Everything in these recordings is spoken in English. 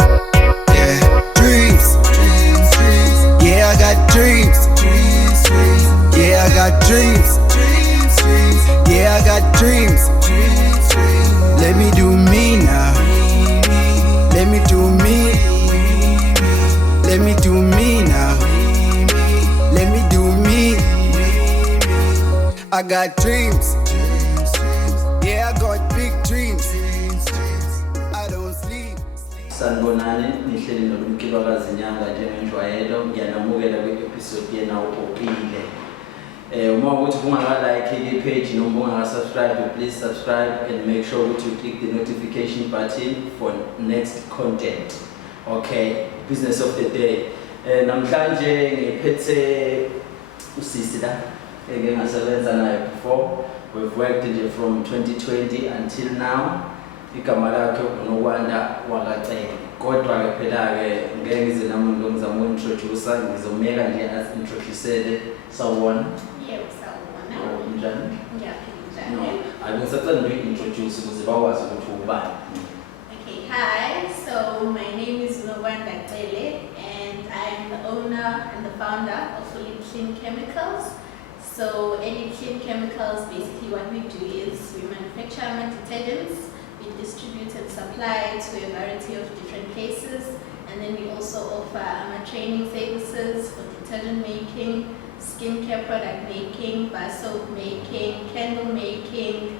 Yeah, dreams. Yeah, I got dreams. Yeah, I got dreams. Yeah, I got dreams. Let me do me now. Let me do me. Let me do me now. Let me do me. I got dreams. Yeah, I got big dreams. I don't sleep. Sanibonani nihleli nomkilwakazi nyanga njengenjwayelo ngiyanamukela kwi-episode yena Upopile. Uma ukuthi ungaka-like i-page noma ungaka-subscribe, please subscribe and make sure that you click the notification button for next content. Okay, business of the day. Namhlanje ngiphethe usisi la engasebenza naye before. We've worked from 2020 until now. Igama lakhe Nokwanda Cele. Kodwa phela ke ngeke ngize namuntu ngizama uintroduce, ngizomeka nje as introduced. Sawubona. Yebo, sawubona. Njani? Ngiyaphila No, njani? angisacela nje introduce ukuze bakwazi ukuthi ubani. Okay, hi. So my name is Nokwanda Cele and I'm the owner and the founder of Litklean Chemicals. So Litklean Chemicals, basically what we do is we manufacture detergents. We distribute and supply to a variety of different places, and then we also offer training services for detergent making, skincare product making, bar soap making, candle making,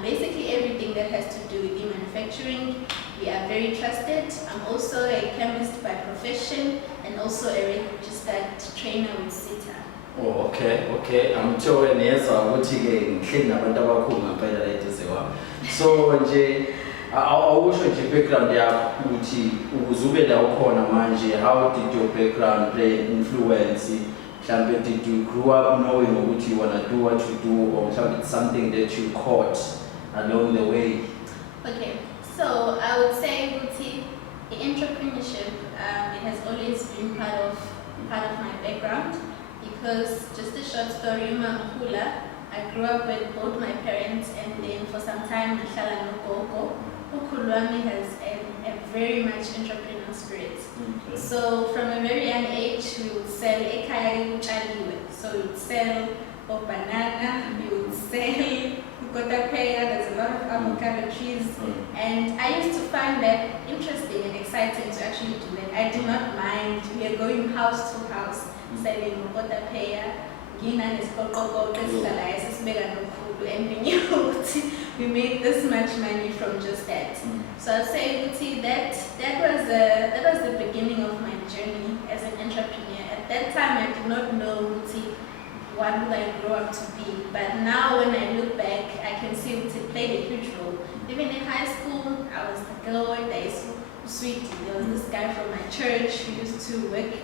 basically everything that has to do with the manufacturing. We are very trusted. I'm also a chemist by profession and also a registered trainer with SITA. Oh, okay. I'm sure niyezwa ukuthi ke ngihleli nabantu abakhulu ngempela la eduze kwami. So nje awusho nje background yakho ukuthi ukuze ube la ukhona manje, how did your background play influence? Mhlambe did you grow up knowing ukuthi you wanna do what you do, or mhlambe it's something that you caught along the way? Okay, so I would say ukuthi the entrepreneurship it has always been part of my background. Because just a short story, I grew up with both my parents, and then for some time, Litlala Nogogo, Ukulwami has a very much entrepreneurial spirit. Okay. So from a very young age, we would sell ekaya uchaliwe. So we would sell banana, we would sell Upopile. There's a lot of avocado trees, and I used to find that interesting and exciting to actually do that. I did not mind. We are going house to house selling Upopile. And we made this much money from just that. So I'd say that was the beginning of my journey as an entrepreneur. At that time, I did not know what would I grow up to be. But now when I look back, I can see it played a huge role. Even in high school, I was the girl that is sweet. There was this guy from my church who used to work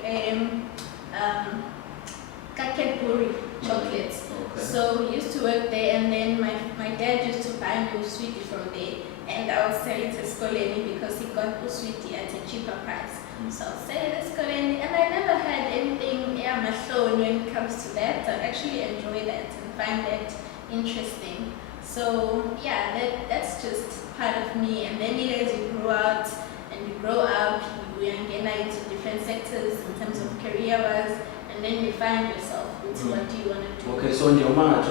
Kakepuri chocolates. Okay. So he used to work there, and then my dad used to buy me sweetie from there, and I would sell it to Skoleni because he got sweetie at a cheaper price. So I'll sell it to Skoleni, and I never had anything my phone when it comes to that. I actually enjoy that and find that interesting. So yeah, that's just part of me. And then as you grow out and you grow up, you get into different sectors in terms of career-wise. And then you find yourself into what do you want to do. Okay, so in your mind,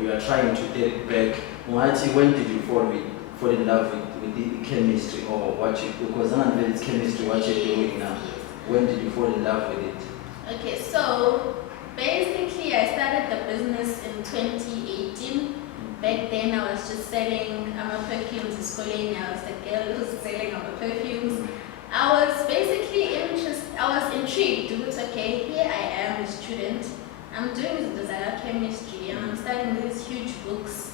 you are trying to take it back. When did you fall in love with the chemistry, or what you, because I know it's chemistry, what you're doing now. When did you fall in love with it? Okay, so basically I started the business in 2018. Back then I was just selling perfumes in Skoleni. I was the girl who was selling perfumes. I was basically I was intrigued. Okay, here I am, a student. I'm doing designer chemistry and I'm studying these huge books.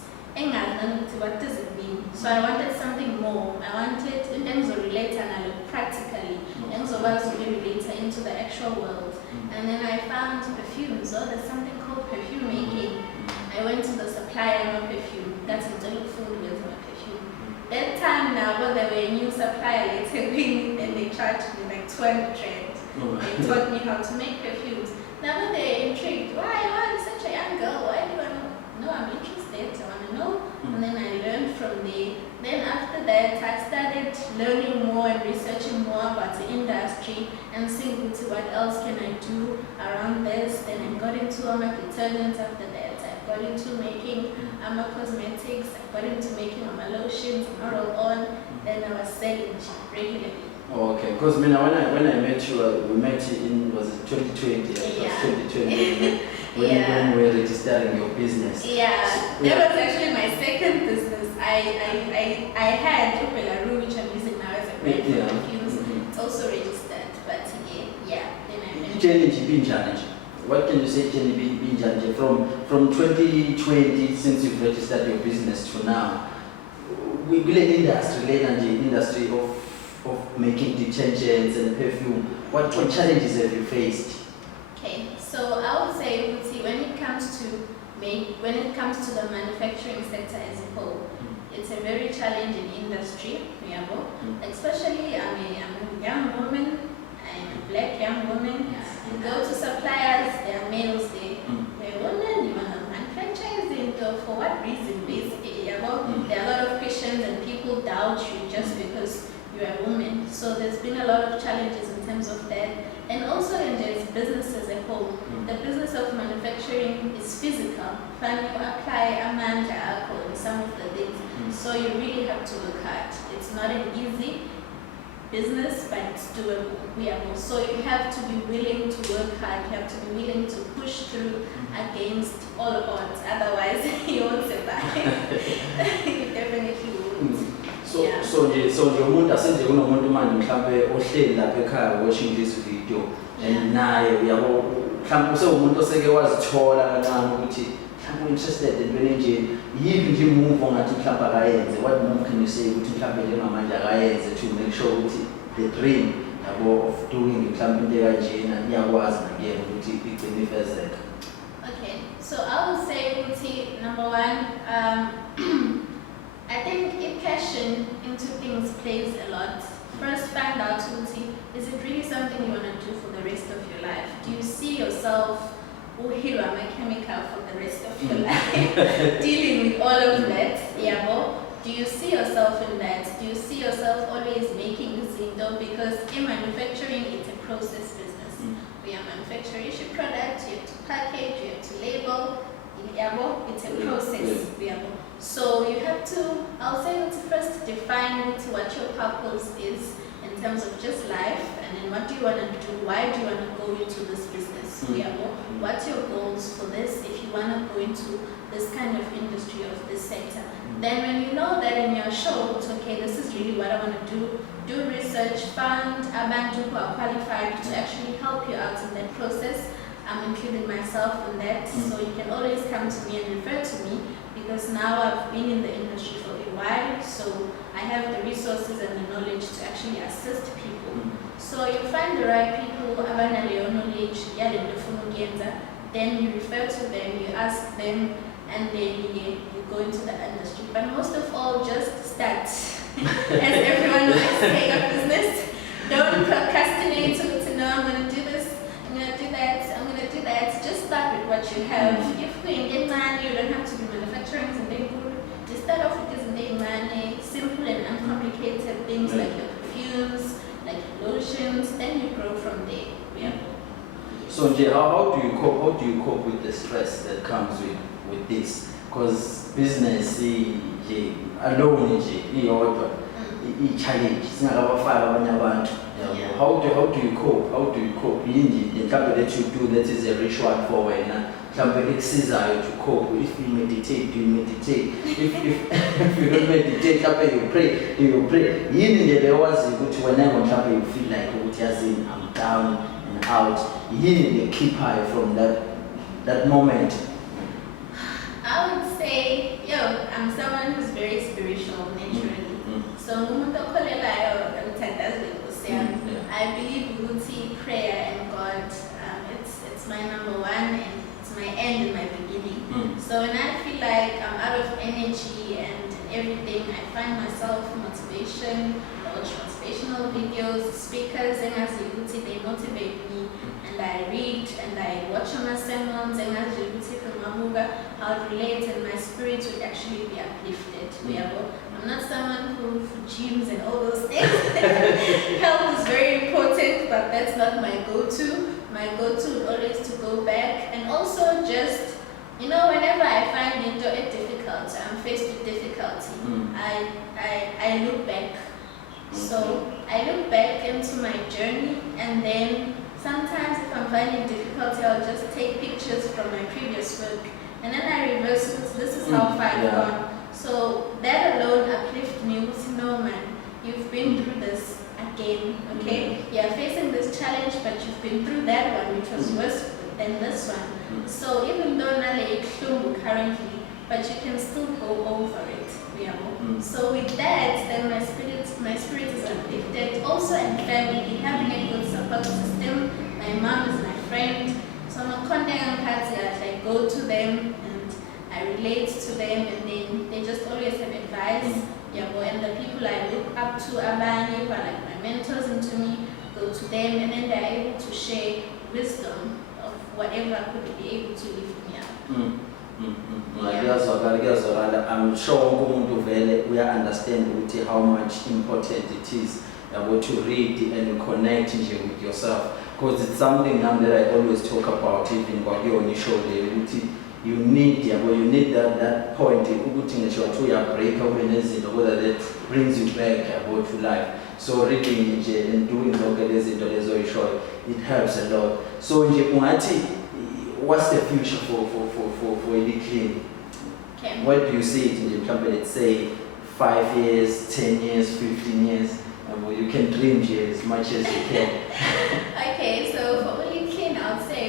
What does it mean? So I wanted something more. I wanted in terms of related practically, in terms of us to relate into the actual world. And then I found perfumes. So there's something called perfume making. I went to the supplier of perfume. That's in food with my perfume. That time now, when there were a new supplier, and they charged me like 12 rand. They taught me how to make perfumes. Now when they're intrigued, why are you such a young girl? Why do you want to know know, I'm interested, I want to know. And then I learned from there. Then after that, I started learning more and researching more about the industry and seeing what else can I do around this. Then I got into detergents after that. I got into making cosmetics. I got into making lotions, oral on. Then I was selling regularly. Oh, okay, because when I met you, we met in, was it 2020? It was 2020 when we were registering your business. Yeah, that was actually my second business. I had Upopile, which I'm using now as a brand for perfumes. It's also registered, but then I met Challenge. What can you say, challenge from 2020, since you've registered your business to now? We believe industry of making detergents and perfume. What challenges have you faced? Okay, so I would say, when it comes to the manufacturing sector as a whole, it's a very challenging industry. Especially, I'm a young woman, I'm a black young woman. You go to suppliers, there are males there. You're a woman, you want to manufacture it, for what reason, basically? There are a lot of questions and people doubt you just because you're a woman. So there's been a lot of challenges in terms of that. And also in this business as a whole, the business of manufacturing is physical. When you apply amandla in some of the things, so you really have to work hard. It's not an easy business, but it's doable. So you have to be willing to work hard. You have to be willing to push through against all odds. Otherwise, you won't survive. You definitely won't. So nje umuntu asenje kunomuntu manje mhlambe ohleli lapha ekhaya watching this video and naye uyabo mhlambe usewumuntu oseke wazithola kancane ukuthi mhlambe interested entweni nje yiphi nje move ongathi mhlambe akayenze. What move can you say ukuthi mhlambe njengamanje akayenze to make sure ukuthi the dream yabo of doing mhlambe into kanjena iyakwazi nakuyena ukuthi igcine ifezeka? Okay, so I would say number one, I think a passion into things plays a lot. First, find out, is it really something you want to do for the rest of your life? Do you see yourself chemical for the rest of your life, dealing with all of that? Do you see yourself in that? Do you see yourself always making this window? Because in manufacturing, it's a process business. We are manufacturing a product, you have to package, you have to label. It's a process. So you have to, I'll say, first define what your purpose is in terms of just life, and then what do you want to do? Why do you want to go into this business? What's your goals for this if you want to go into this kind of industry or this sector? Then when you know that in your show, it's okay, this is really what I want to do research, find abantu who are qualified to actually help you out in that process. I'm including myself in that, so you can always come to me and refer to me, because now I've been in the industry for a while, so I have the resources and the knowledge to actually assist people. So you find the right people, knowledge, then you refer to them, you ask them, and then you go into the industry. But most of all, just start. As everyone likes to say, your business. Don't procrastinate to know, I'm going to do this, I'm going to do that, I'm going to do that. Just start with what you have. If we get money, you don't have to be manufacturing something good. Just start off with this money, simple and uncomplicated things like your perfumes, like your lotions, then you grow from there. So Jay, how do you cope with the stress that comes with this? Because business alone challenge. How do you cope? The company that you do, that is a ritual for when somebody exercise to cope. If you meditate, you meditate. If you don't meditate, you pray. Even the was whenever you feel like I'm down and out, you keep high from that moment. I would say, I'm someone who's very spiritual naturally. So I believe prayer and God. It's my number one, and it's my end and my beginning. So when I feel like I'm out of energy and everything, I find myself motivation or transformation. motivational videos, speakers, and as you could see, they motivate me. And I read and I watch my sermons, and as you could see from Mamuga, I'll relate and my spirit would actually be uplifted. I'm not someone who gyms and all those things. Health is very important, but that's not my go-to. My go-to would always to go back and also just, whenever I find it difficult, I'm faced with difficulty, I look back. So I look back into my journey, and then sometimes if I'm finding difficulty, I'll just take pictures from my previous work, and then I reverse it. This is how far I've gone. So that alone uplifts me. No man, you've been through this again, okay? You're facing this challenge, but you've been through that one, which was worse than this one. So even though Nawe currently, but you can still go over it. So with that, then my spirit is uplifted. Also in family, having a good support system. My mom is my friend. So I'm a content I go to them and I relate to them, and then they just always have advice. And the people I look up to, Abanye, who are like my mentors into me, go to them, and then they're able to share wisdom of whatever could be able to lift me up. I'm sure we understand how much important it is to read and connect with yourself, because it's something that I always talk about, even what you on show you need that point to break whether that brings you back to life. So reading and doing it helps a lot. So what's the future for Litklean? Okay. What do you see it in the company? Let's say 5 years, 10 years, 15 years. You can dream as much as you can. Okay, so for Litklean, I would say,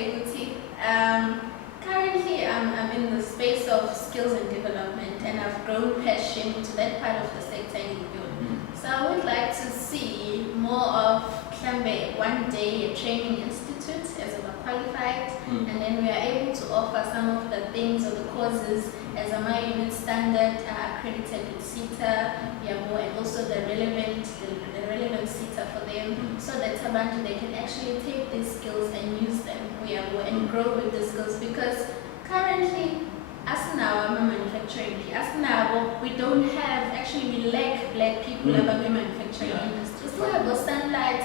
currently I'm in the space of skills and development, and I've grown passion into that part of the sector in Lyon. So I would like to see more of Klambe one day a training institute as a qualified, and then we are able to offer some of the things or the courses as a my unit standard accredited with CETA, and also the relevant CETA for them, so that they can actually take these skills and use them and grow with the skills, because currently as now manufacturing, as now we don't have, actually we lack black people about the manufacturing industry. So we have sunlight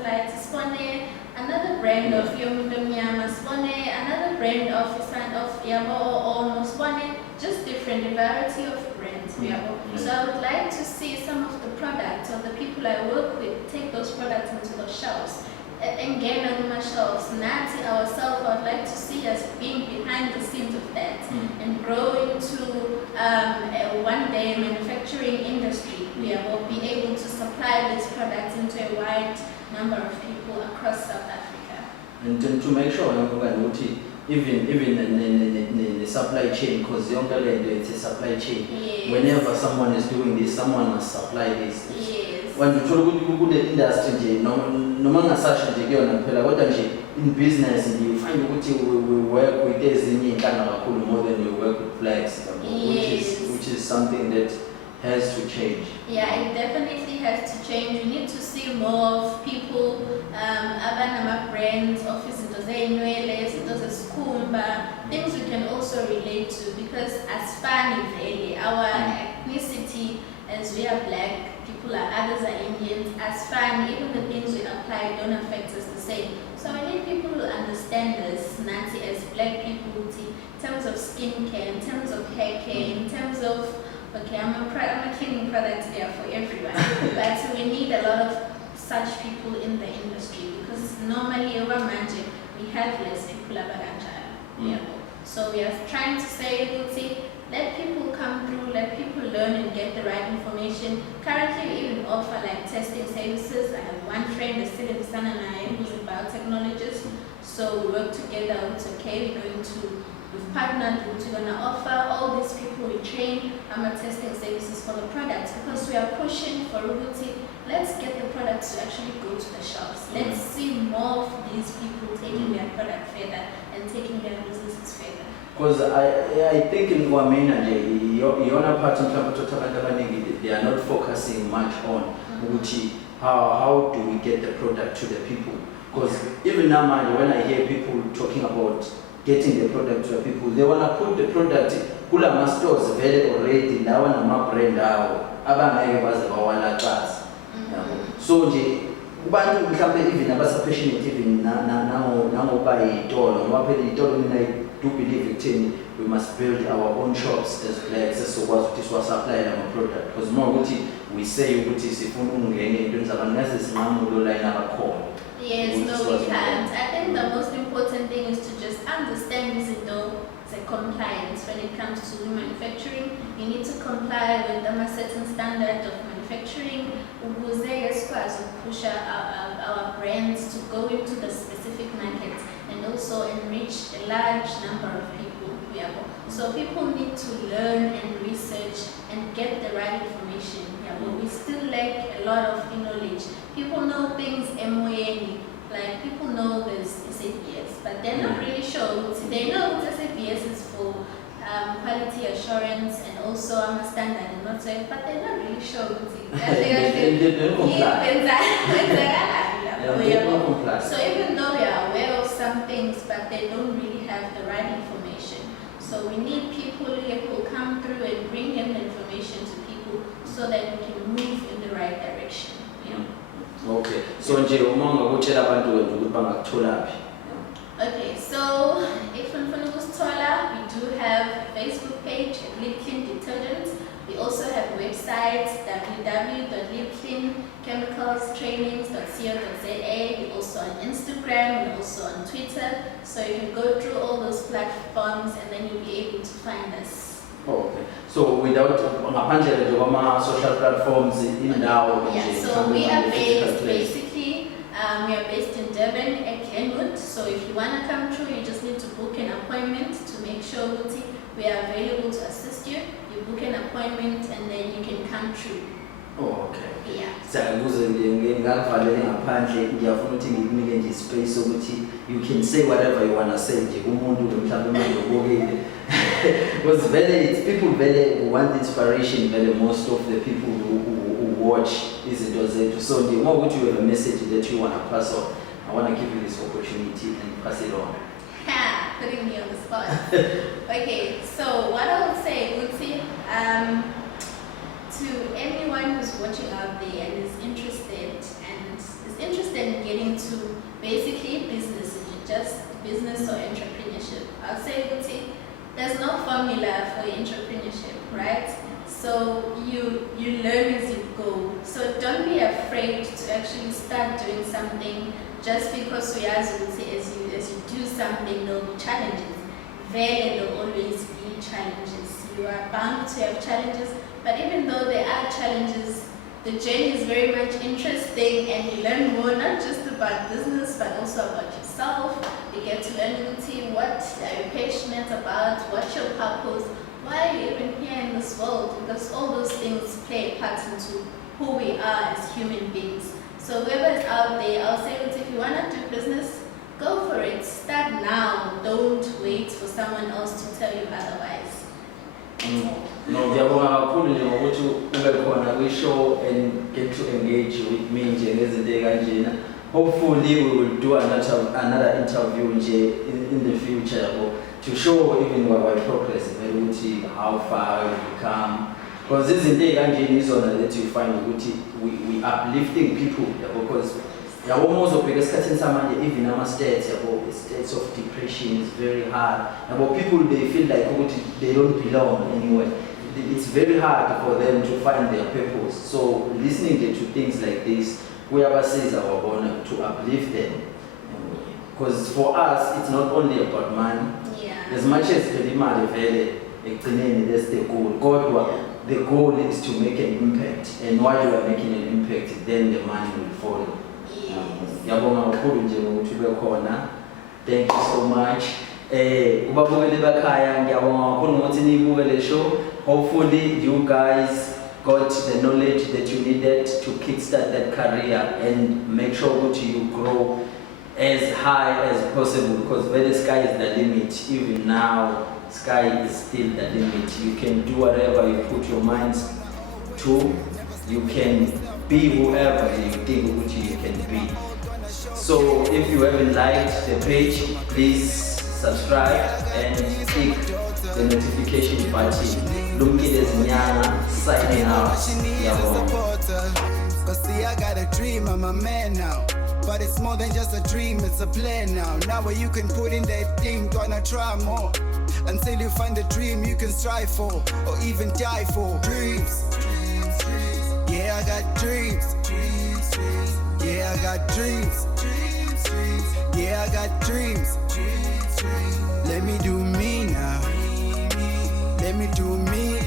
sunlight, another brand of another brand of almost just different variety of brands. So I would like to see some of the products or the people I work with take those products into the shelves. And gain on my shelves. Nati ourselves, I would like to see us being behind the scenes of that and grow into one day manufacturing industry. We will be able to supply these products into a wide number of people across South Africa. And to make sure even in the supply chain, because it's a supply chain. Yes. Whenever someone is doing this, someone must supply this. Yes. When you talk about the industry, in business, you find we work with more than we work with flags, which is something that has to change. Yeah, it definitely has to change. We need to see more of people, brands, offices, things we can also relate to, because as far as our ethnicity, as we are black, people are others are Indians, as far even the things we apply don't affect us the same. So I need people to understand this, Nati, as black people, in terms of skincare, in terms of hair care, in terms of, okay, I'm a cleaning product here for everyone, but we need a lot of such people in the industry, because normally over magic we have less people. So we are trying to say, let people come through, let people learn and get the right information. Currently, we even offer like testing services. I have one friend, still in Nawe, who's a biotechnologist. So we work together. It's okay. We've partnered. We're going to offer all these people we train testing services for the products, because we are pushing for Rubuti. Let's get the products to actually go to the shops. Let's see more of these people taking their product further and taking their businesses further. Because I think in Wamena, iyona part mhlawumbe uthatha abantu abaningi they are not focusing much on ukuthi how do we get the product to the people, because even now when I hear people talking about getting the product to the people, they want to put the product kula stores vele already lawa nama-brand awo abangeke baze bawalaxaza. So nje kubantu mhlawumbe even abasa-passionate even nangoba yitolo ngoba phela itolo mina I do believe ekutheni we must build our own shops as blacks esizokwazi ukuthi siwasapply ama-product, because more ukuthi we say ukuthi sifuna ukungena ey'ntweni zabantu ngase sinqamulo line abakhona. Yes, no, we can't. I think the most important thing is to just understand the compliance when it comes to manufacturing. You need to comply with a certain standard of manufacturing. Ukuze sikwazi push our brands to go into the specific markets and also enrich a large number of people. So people need to learn and research and get the right information. But we still lack a lot of knowledge. People know things MON, like people know there's SAPS, but they're not really sure. They know what SAPS is for quality assurance and also standard and not so, but they're not really sure. They don't comply. So even though we are aware of some things, but they don't really have the right information. So we need people who will come through and bring in the information to people so that we can move in the right direction. Okay. So nje uma ngakutshela abantu wena ukuthi bangakuthola phi? Okay, so if we do have a Facebook page at Litklean Detergents. We also have websites www.litkleanchemicalstrainings.co.za. We're also on Instagram, we're also on Twitter. So you can go through all those platforms and then you'll be able to find us. Okay. So without social platforms in now. Yeah, so we are based basically. We are based in Durban at Glenwood. So if you want to come through, you just need to book an appointment to make sure we are available to assist you. You book an appointment and then you can come through. Oh, okay. Yeah. Space so you can say whatever you want to say. Because people want inspiration. Most of the people who watch is it. So the more would you have a message that you want to pass on, I want to give you this opportunity and pass it on. Putting me on the spot. Okay, so what I would say, to anyone who's watching out there and is interested in getting to basically business, just business or entrepreneurship, I'll say, there's no formula for entrepreneurship, right? So you learn as you go. So don't be afraid to actually start doing something just because we are as you do something, there'll be challenges. There'll always be challenges. You are bound to have challenges, but even though there are challenges, the journey is very much interesting and you learn more, not just about business, but also about yourself. You get to learn what are you passionate about, what's your purpose, why are you even here in this world, because all those things play a part into who we are as human beings. So whoever is out there, I'll say if you want to do business, go for it. Start now. Don't wait for someone else to tell you otherwise. No, we show and get to engage with me. Hopefully we will do another interview in the future to show even what progress, how far we come. Because this is the that you find we uplifting people because almost even our states of depression is very hard. People they feel like they don't belong anywhere. It's very hard for them to find their purpose. So listening to things like this, whoever says our honor to uplift them. Because for us, it's not only about money. Yeah. As much as the money, that's the goal. The goal is to make an impact. And while you are making an impact, then the money will follow. Thank you so much. Hopefully you guys got the knowledge that you needed to kickstart that career and make sure that you grow as high as possible, because where the sky is the limit. Even now, sky is still the limit. You can do whatever you put your minds to. You can be whoever you think which you can be. So if you haven't liked the page, please subscribe and click the notification button. Lumkile Zinyanga signing out. Cause see, I got a dream, I'm a man now. But it's more than just a dream, it's a plan now. Now where you can put in that thing, gonna try more. Until you find the dream you can strive for, or even die for. Dreams, yeah, I got dreams. Yeah, I got dreams. Yeah, I got dreams. Let me do me now. Let me do me.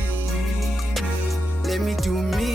Let me do me.